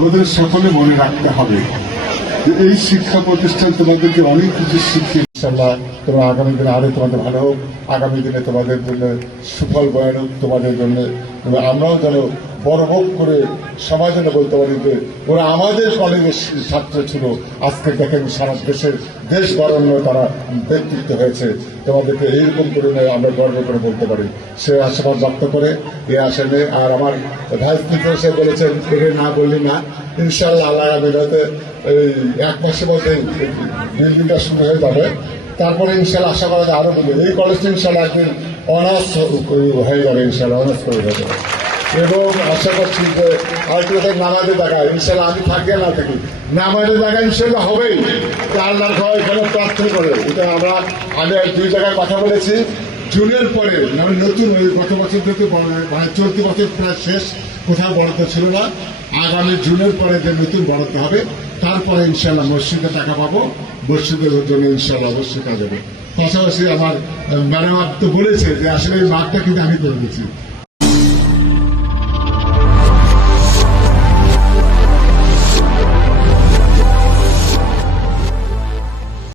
তোমাদের সকলে মনে রাখতে হবে যে এই শিক্ষা প্রতিষ্ঠান তোমাদেরকে অনেক কিছু শিক্ষা। ইনশাআল্লাহ তোমরা আগামী দিনে আরো তোমাদের ভালো হোক, আগামী দিনে তোমাদের জন্য সুফল বয়ান হোক তোমাদের জন্য। আমরাও যেন বড় করে সবাই যেন বলতে পারি যে ওরা আমাদের কলেজের ছাত্র ছিল, আজকে দেখেন সারা দেশ বরণ্য তারা ব্যক্তিত্ব হয়েছে। তোমাদেরকে এইরকম করে আমরা গর্ব করে বলতে পারি। সে আশাবাদ ব্যক্ত করে এ আসেনে। আর আমার ভাইস প্রিন্সিপাল সাহেব বলেছেন এটা না বললি না, ইনশাআল্লাহ আল্লাহ আমিরাতে এই 1 মাসের মধ্যে বিল্ডিংটা শুরু হয়ে যাবে। তারপরে ইনশাআল্লাহ আশা করা যায় আরো বলি এই কলেজটা ইনশাআল্লাহ একদিন অনার্স হয়ে যাবে, ইনশাআল্লাহ অনার্স করে যাবে। এবং আশা করছি যে আরেকটু নামাজের জায়গায় ইনশাআল্লাহ আমি থাকি না থাকি, নামাজের জায়গায় ইনশাআল্লাহ হবেই। আল্লাহর ঘর এখানে প্রার্থনা করে এটা আমি 2 জায়গায় কথা বলেছি। জুনের পরে মানে নতুন গত বছর থেকে মানে চলতি বছর প্রায় শেষ, কোথাও বরাদ্দ ছিল না। আগামী জুনের পরে যে নতুন বরাদ্দ হবে তারপরে ইনশাআল্লাহ মসজিদে টাকা পাবো, মসজিদের জন্য ইনশাআল্লাহ অবশ্যই কাজ হবে। পাশাপাশি আমার ম্যাডাম তো বলেছে যে আসলে এই মাঠটা কিন্তু আমি করে দিচ্ছি।